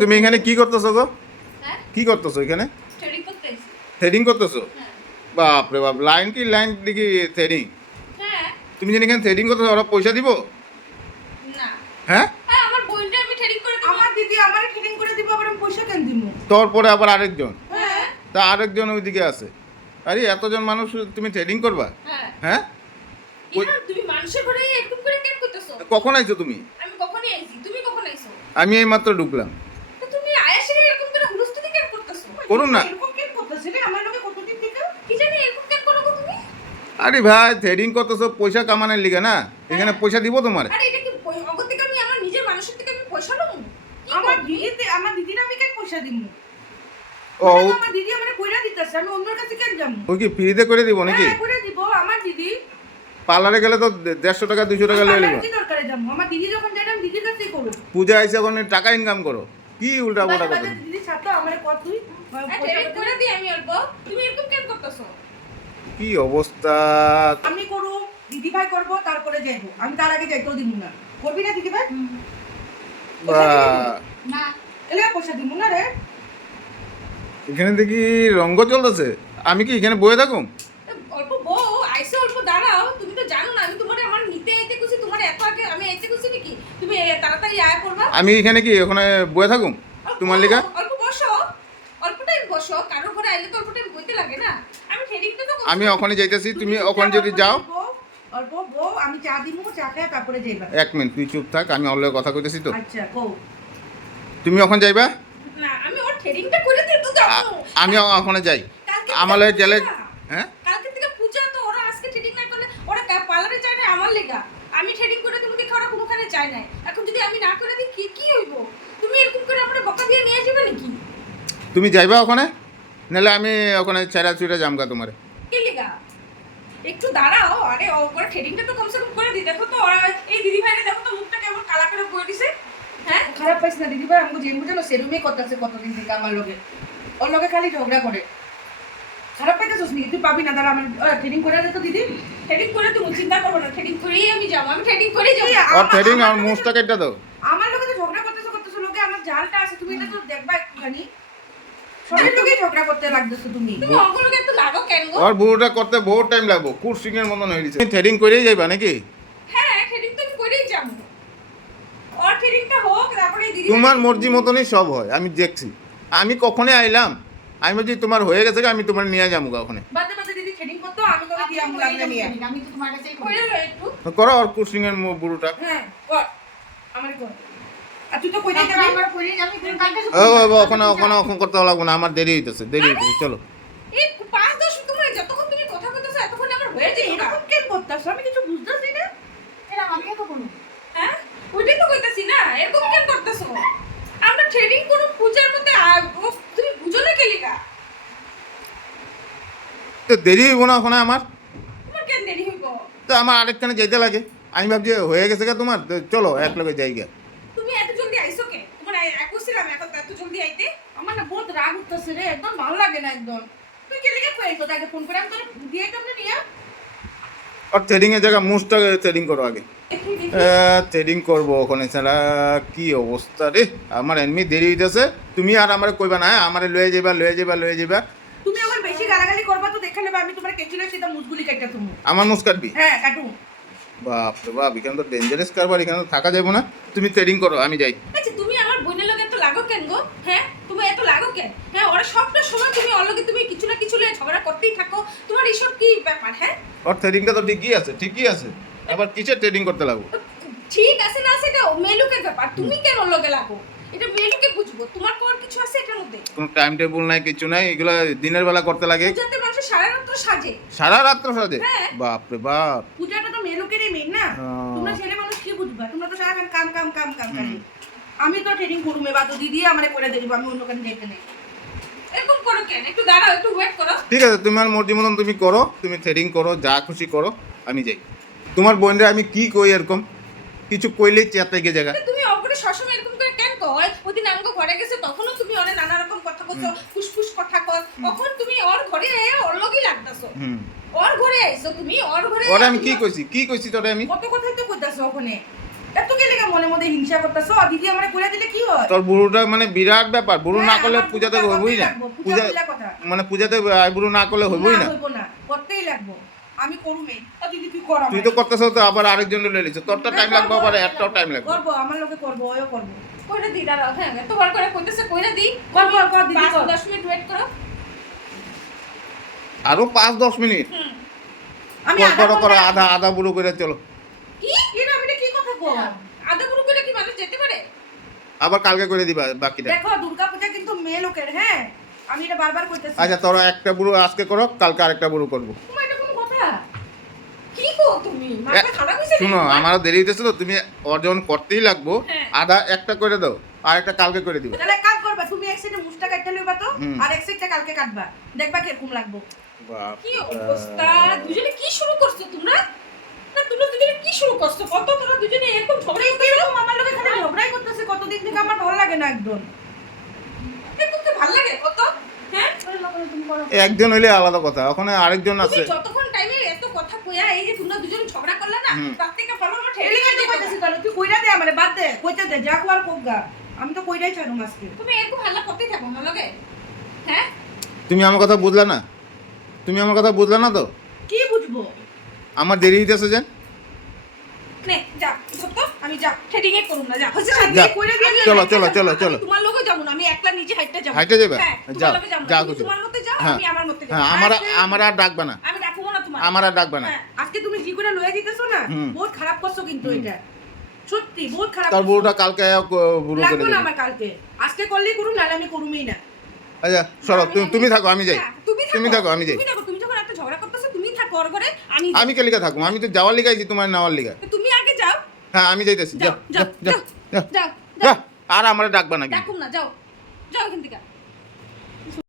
তুমি এখানে কি করতেছো গো? কি করতেছো এখানে? থ্রেডিং করতেছো? বাপরে বাপ, লাইন কি লাইন দেখি থ্রেডিং? তুমি যেন এখানে থ্রেডিং করতেছো, ওরা পয়সা দিব? হ্যাঁ, তোর পরে আবার আরেকজন, তা আরেকজন ওইদিকে আছে। আরে এতজন মানুষ তুমি থ্রেডিং করবা? হ্যাঁ, কখন আইছো তুমি? আমি এই মাত্র ঢুকলাম। করুন না। আরে ভাই, থ্রেডিং করতেছো পয়সা কামানোর লিগে না, এখানে পয়সা দিব তোমার? ও, ওই কি ফ্রিতে করে দিব নাকি? পার্লারে গেলে তো 150 টাকা 200 টাকা লয়ে নিব। পূজা আইসা এখন টাকা ইনকাম করো, কি উল্টা পাল্টা কথা। কি অবস্থা। আমি করব, দিদি ভাই করব, তারপরে যাইবো। আমি তার আগে যাইতেও দিব না। করবি না দিদি ভাই? না, এলে পয়সা দিব না রে। এখানে দেখি রঙ্গ চলতেছে, আমি কি এখানে বয়ে থাকুম? অল্প বউ আইসে, অল্প দাঁড়াও। তুমি তো জানো না আমি তোমারে আমার নিতে আইতে কইছি, তোমার এত আগে আমি আইতে কইছি নাকি তুমি তাড়াতাড়ি আয়া করবা? আমি এখানে কি ওখানে বয়ে থাকুম তোমার লিগা? অল্প বসো, অল্প টাইম বসো। কারোর ঘরে আইলে তো অল্প টাইম বইতে লাগে না। আমি ট্রেনিংটা তো আমি ওখানে যাইতেছি, তুমি ওখানে যদি যাও। অল্প বউ, আমি চা দিমু, চা খেয়ে তারপরে যাইবা। এক মিনিট তুই চুপ থাক, আমি ওর লগে কথা কইতেছি তো। আচ্ছা কও। তুমি ওখানে যাইবা? না, আমি ওর ট্রেনিংটা করে দিই তো যাবো। আমি ওখানে যাই, আমার লগে গেলে। হ্যাঁ, কালকে থেকে পূজা, তো ওরা আজকে ট্রেনিং না করলে ওরা পার্লারে যায় না আমার লেগা। আমি ট্রেনিং করে তুমি দেখো ওরা কোনোখানে যায় না। এখন যদি আমি না করে দিই কি কি হইব? তুমি এরকম করে আমারে বকা দিয়ে নিয়ে যাবে নাকি? তুমি যাইবা ওখানে, নাহলে আমি ওখানে ছেড়া ছুড়ে জামগা তোমারে। কি লেগা? একটু দাঁড়াও। আরে ওরা ট্রেনিংটা তো কমসে কম করে দিই। দেখো তো ওরা, এই দিদি ভাইরা দেখো তো মুখটা কেমন কালা করে বয়ে দিছে। হ্যাঁ, খারাপ পাইছ না দিদি ভাই? আমাকে যে বুঝানো সেরুমই করতেছে কতদিন থেকে আমার লগে। ওর লগে খালি ঝগড়া করে। খারাপ পাইতেছস নি? তুই পাবি না, দাঁড়া আমার ট্রেনিং করে দে তো দিদি। ট্রেনিং করে তুমি চিন্তা করো না, ট্রেনিং করেই আমি যাবো। আমি ট্রেনিং করেই যাবো। আর থ্রেডিং আর মুছটা কেটে দাও। আমার লগে তো ঝগড়া করতেছ লগে, আমার জালটা আছে, তুমি এটা তো দেখবা একটুখানি। সবার লগে ঝগড়া করতে লাগতেছো তুমি। তুমি অঙ্গলকে একটু লাগো কেন গো? আর বুড়োটা করতে বহুত টাইম লাগবো, কুরসিং এর মতন হয়ে গেছে। থ্রেডিং করেই যাইবা নাকি? হ্যাঁ, ট্রেনিং তো আমি করেই যাবো। ওর ট্রেনিংটা হোক, তারপরে দিদি তোমার মর্জি মতনই সব হয়, আমি দেখছি। আমি কখনই আইলাম, আমি বলছি তোমার হয়ে গেছে, আমি তোমার নিয়ে যাবো ওখানে। বাদে বাদে দিদি ট্রেনিং করতো, আমি তোকে দিয়া লাগলে নিয়ে। আমি তো তোমার কাছেই কই না একটু। করো আর কুরসিং এর বুড়োটা। হ্যাঁ, কর। আমারে কর। আর তুই তো কই যাবি? আমার কই যাবি তুমি কালকে? ওখানে করতে লাগবো না, আমার দেরি হইতেছে, চলো। এই 5-10 তোমার যতক্ষণ তুমি কথা কইতেছো এতক্ষণ আমার হয়ে যায়। এরকম কেন করতাছ? আমি কিছু বুঝতাছি না। এরা আমি তো বলুন, হ্যাঁ ওইটাই তো কইতাছি না, এরকম কেন করতেছো? আমরা ট্রেনিং কোন পূজার মধ্যে তুমি বুঝো না কে লিগা? তো দেরি হইব না ওখানে আমার? তোমার কেন দেরি হইব? তো আমার আরেকখানে যেতে লাগে, আমি ভাবছি হয়ে গেছে গা তোমার, তো চলো এক লগে যাই গা। তুমি এত জলদি আইছো কে? তোমার কইছিলাম এত জলদি আইতে? আমার না বহুত রাগ উঠতেছে রে, একদম ভালো লাগে না একদম। তুই কে লিগে কইছো? তাকে ফোন করে আমি তোর দিয়ে দিতাম না নিয়া। আর থ্রেডিং এর জায়গা মুছটা থ্রেডিং করো আগে। থ্রেডিং করবো ওখানে ছাড়া কি অবস্থা রে, আমার এমনি দেরি হইতেছে। তুমি আর আমার কইবা না, আমার লয়ে যাবা। তুমি আবার বেশি গালাগালি করবা তো দেখে নেবা, আমি তোমার কেচিলে সেটা মুসগুলি কাটটা তুমি। আমার মুছ কাটবি? হ্যাঁ কাটু। বাপ রে বাপ, এখানে তো ডেঞ্জারাস কারবার, এখানে তো থাকা যাবে না। তুমি থ্রেডিং করো, আমি যাই। আচ্ছা, তুমি আমার বোনের লগে এত লাগো কেন গো? হ্যাঁ, তুমি এত লাগো কেন? হ্যাঁ, ওরা সবটা সময় তুমি ওর লগে তুমি কিছু না কিছু নিয়ে ঝগড়া করতেই থাকো। তোমার এইসব কি ব্যাপার? হ্যাঁ, ওর থ্রেডিংটা তো ঠিকই আছে, আবার কিসের থ্রেডিং করতে লাগবো? ঠিক আছে না, সেটা মেলুকের ব্যাপার। তুমি কেন ওর লগে লাগো? এটা মেলুকে বুঝবো। তোমার কোন কিছু আছে এটার মধ্যে? কোনো টাইম টেবিল নাই, কিছু নাই, এগুলো দিনের বেলা করতে লাগে। পূজাতে মানুষ সারা রাত সাজে। সারা রাত্র সাজে? হ্যাঁ। বাপ রে বাপ। পূজাটা তো মেলুকেরই মেন না। তোমরা ছেলে মানুষ কি বুঝবা? তোমরা তো সারাক্ষণ কাম খালি। আমি তো ট্রেনিং করুমে বা তো দিদি আমারে করে দেব, আমি অন্য কানে যেতে নেই। এরকম করো কেন? একটু দাঁড়াও, একটু ওয়েট করো। ঠিক আছে, তোমার মর্জি মতন তুমি করো, তুমি থ্রেডিং করো, যা খুশি করো, আমি যাই। তোমার বোনরা আমি কি কই, এরকম কিছু কইলেই চেতে গিয়ে জায়গা। তুমি অগ্রে সবসময় এরকম করে কেন কয়? ওদিন আমগো ঘরে গেছে তখনও তুমি অনেক নানা রকম কথা কইছো, ফুসফুস কথা কর। তখন তুমি ওর ঘরে ওর লগই লাগতাছো। ওর ঘরে আইছো তুমি, ওর ঘরে। ওরে আমি কি কইছি তোরে? আমি কত কথাই তো কইতাছো ওখানে। এত কে লেগে মনে মধ্যে হিংসা করতেছ দিদি আমারে কইরা দিলে কি হয় তোর বুড়োটা মানে বিরাট ব্যাপার, বুড়ো না করলে আমার পূজাতে পূজা হইবই না। করতেই লাগবো, পূজা পূজা কইলা কথা। মানে পূজাতে বুড়ো না করলে হইবই না। হইব না, করতেই লাগবো, আমি করুমই। দিদি তুই কর তুই তো করতেছ, তো আবার আরেকজন লয়ে লিছ, তোরটা টাইম লাগবে, আবার একটাও টাইম লাগবে। করবো, আমার লোকে করবো, ওও করবো। কইরা দি দাঁড়াও, হ্যাঁ তোমার করে কইতেছে কইরা দি। কর দিদি কর। 5-10 মিনিট ওয়েট করো। আরো 5-10 মিনিট আমি করো আধা বুড়ো করে চলো। কি কি না আমি কি কথা কও? আদা পুরো করে কি মানুষ যেতে পারে? আবার কালকে করে দিবা বাকিটা। দেখো দুর্গা পূজা কিন্তু মেয়ে লোকের, হ্যাঁ আমি এটা বারবার কইতেছি। আচ্ছা তোরা একটা বুড়ো আজকে করো, কালকে আরেকটা বুড়ো করবো। তোমার এটা কোনো কথা? কি কো তুমি? মাথা খারাপ হইছে? শুনো, আমারও দেরি হইতেছে তো, তুমি ওর যখন করতেই লাগবো, হ্যাঁ। আধা একটা করে দাও আর একটা কালকে করে দিবা। তাহলে কাজ করবা, তুমি এক সাইডে মুছটা কাটতে লইবা তো, হুম। আর এক সাইডটা কালকে কাটবা, দেখবা কিরকম লাগবো। বাপ কি রে অবস্থা? বাপ। দুজনে কি শুরু করছো তোমরা? না তোমরা দুজনে কি শুরু করছো? কত তোমরা দুজনে এরকম ঝগড়া করতেছো? এরকম আমার লোকে খালি ঝগড়াই করতেছে কতদিন থেকে, আমার ভালো লাগে না একদম। এরকম তো ভালো লাগে কত? হ্যাঁ? একজন হইলে আলাদা কথা, ওখানে আরেকজন তুমি আছে। যতক্ষণ টাইমে এত কথা কইয়া এই যে তোমরা দুজন ঝগড়া করলা না, হুম। তার থেকে ভালো আমরা এর ঠেলে লিগে তো কইতেছি কেন, তুই কইরা দে আমারে, বাদ দে, কইতে দে, যা কোয়ার কোগা, আমি তো কইরাই ছাড়ুম আজকে। তুমি এরকম হাল্লা করতেই থাকো আমার লগে। হ্যাঁ? তুমি আমার কথা বুঝলা না, তুমি আমার কথা বুঝলা না তো। কি বুঝবো? আমার দেরি হইতেছে যে। নে যা সত্য আমি যা থ্রেডিং এ করুম না যা হচ্ছে না যা। কইরা দিয়ে চলো চলো চলো চলো। তোমার লগে যাবো না, আমি একলা নিজে হাইটটা যাবো। হাইটে যাবে? হ্যাঁ, যাও, তোমার লগে যাবো না। যাও তুমি কিছু। তোমার মতে যাও, হ্যাঁ। আমি আমার মতে যাবো। হ্যাঁ, আমার আর ডাকবে না, আমি রাখবো না তোমার। আমার আর ডাকবে না। হ্যাঁ। আজকে তুমি জি করে লয়ে দিতেছো না, হুম। বহুত খারাপ করছো কিন্তু এটা, সত্যি বহুত খারাপ তার করছো। বুড়োটা কালকে বুড়ো করে লাগবে না দেবে। আমার কালকে, আজকে করলেই করুম, নাহলে আমি করুমই না। আচ্ছা সরো, তুমি থাকো, আমি যাই। হ্যাঁ, তুমি থাকো, আমি যাই। তুমি থাকো, তুমি যখন একটা ঝগড়া করতেছো তুমি থাকো ওর ঘরে, আমি আমি কে লিগা থাকবো? আমি তো যাওয়ার লিগাইছি, তোমার নেওয়ার লিগা। তুমি আগে যাও। হ্যাঁ আমি যাইতেছি, যাও যাও যাও যাও যাও যাও যাও যাও। আর আমার ডাকবা না কিন্তু। ডাকুম না, যাও যাও এখান থেকে।